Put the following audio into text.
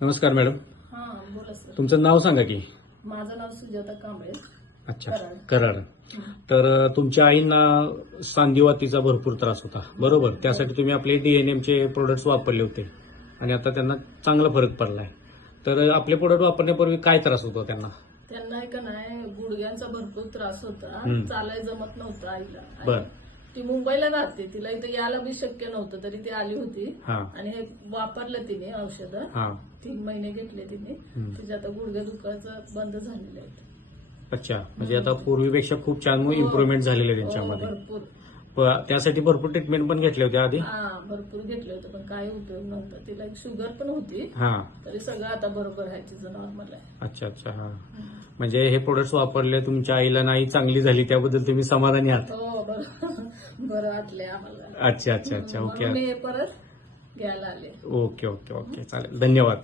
नमस्कार मॅडम, हा बोला सर. तुमचं नाव सांगा की. माझं नाव सुजाता कांबळे. अच्छा, कराड. कराड. तर तुमच्या आईंना सांधिवातीचा भरपूर त्रास होता, बरोबर? त्यासाठी तुम्ही आपले डीएनएमचे प्रोडक्ट्स वापरले होते आणि आता त्यांना चांगला फरक पडलाय. तर आपले प्रोडक्ट वापरण्यापूर्वी काय त्रास होतो त्यांना? त्यांना का नाही गुडघ्यांचा भरपूर त्रास होता. चालायला जमत नव्हतं आईला. बर. ती मुंबईला राहते, तिला इथं यायला बी शक्य नव्हतं, तरी ती आली होती. हा. आणि हे वापरलं तिने औषधं. हा. 3 महिने घेतले तिने. तिचे आता गुडघे दुखायचं बंद झालेलं आहे. अच्छा, म्हणजे आता पूर्वीपेक्षा खूप छान इम्प्रुव्हमेंट झालेलं आहे हो, त्यांच्यामध्ये. भरपूर. त्यासाठी भरपूर ट्रीटमेंट पण घेतले होते आधी. हा, भरपूर घेतलं होतं, पण काही उपयोग नव्हता. तिला एक शुगर पण होती. हा. तरी सगळं आता बरोबर आहे, तिचं नॉर्मल आहे. अच्छा अच्छा. हा, म्हणजे हे प्रोडक्ट्स वापरले, तुमच्या आईला नाही चांगली झाली, त्याबद्दल तुम्ही समाधानी आहात? हो, बरं वाटलंय आम्हाला. अच्छा अच्छा अच्छा. ओके म्हणून मी परत घ्यायला आले. ओके ओके ओके, चालेल. धन्यवाद.